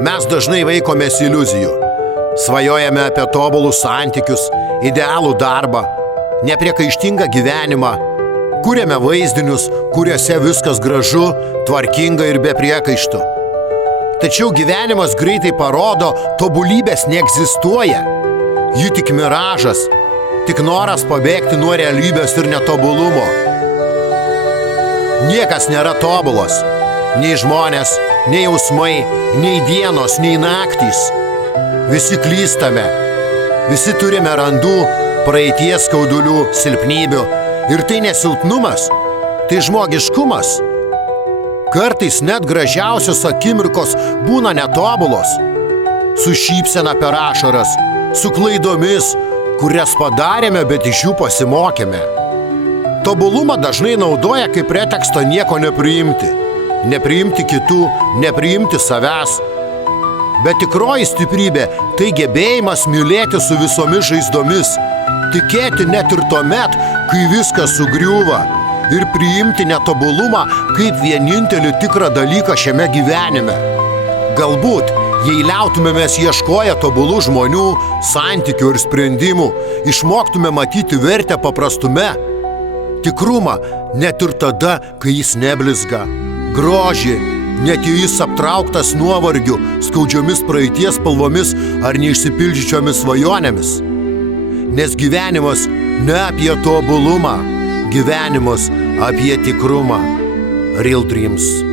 Mes dažnai vaikomės iliuzijų. Svajojame apie tobulus santykius, idealų darbą, nepriekaištingą gyvenimą. Kuriame vaizdinius, kuriuose viskas gražu, tvarkinga ir be priekaištų. Tačiau gyvenimas greitai parodo, tobulybės neegzistuoja. Ji tik miražas, tik noras pabėgti nuo realybės ir netobulumo. Niekas nėra tobulas. Nei žmonės, nei jausmai, nei dienos, nei naktys. Visi klystame. Visi turime randų, praeities skaudulių, silpnybių. Ir tai ne silpnumas, tai žmogiškumas. Kartais net gražiausios akimirkos būna netobulos. Su šypsena per ašaras, su klaidomis, kurias padarėme, bet iš jų pasimokėme. Tobulumą dažnai naudoja kaip pretekstą nieko nepriimti. Nepriimti kitų, nepriimti savęs. Bet tikroji stiprybė – tai gebėjimas mylėti su visomis žaizdomis, tikėti net ir tuomet, kai viskas sugriūva, ir priimti netobulumą kaip vienintelį tikrą dalyką šiame gyvenime. Galbūt, jei liautumėmės ieškoję tobulų žmonių, santykių ir sprendimų, išmoktume matyti vertę paprastume, tikrumą net ir tada, kai jis neblizga, grožį, net jei jis aptrauktas nuovargiu, skaudžiomis praeities spalvomis ar neišsipildžiusiomis svajonėmis. Nes gyvenimas ne apie tobulumą, gyvenimas apie tikrumą. Real Dreams.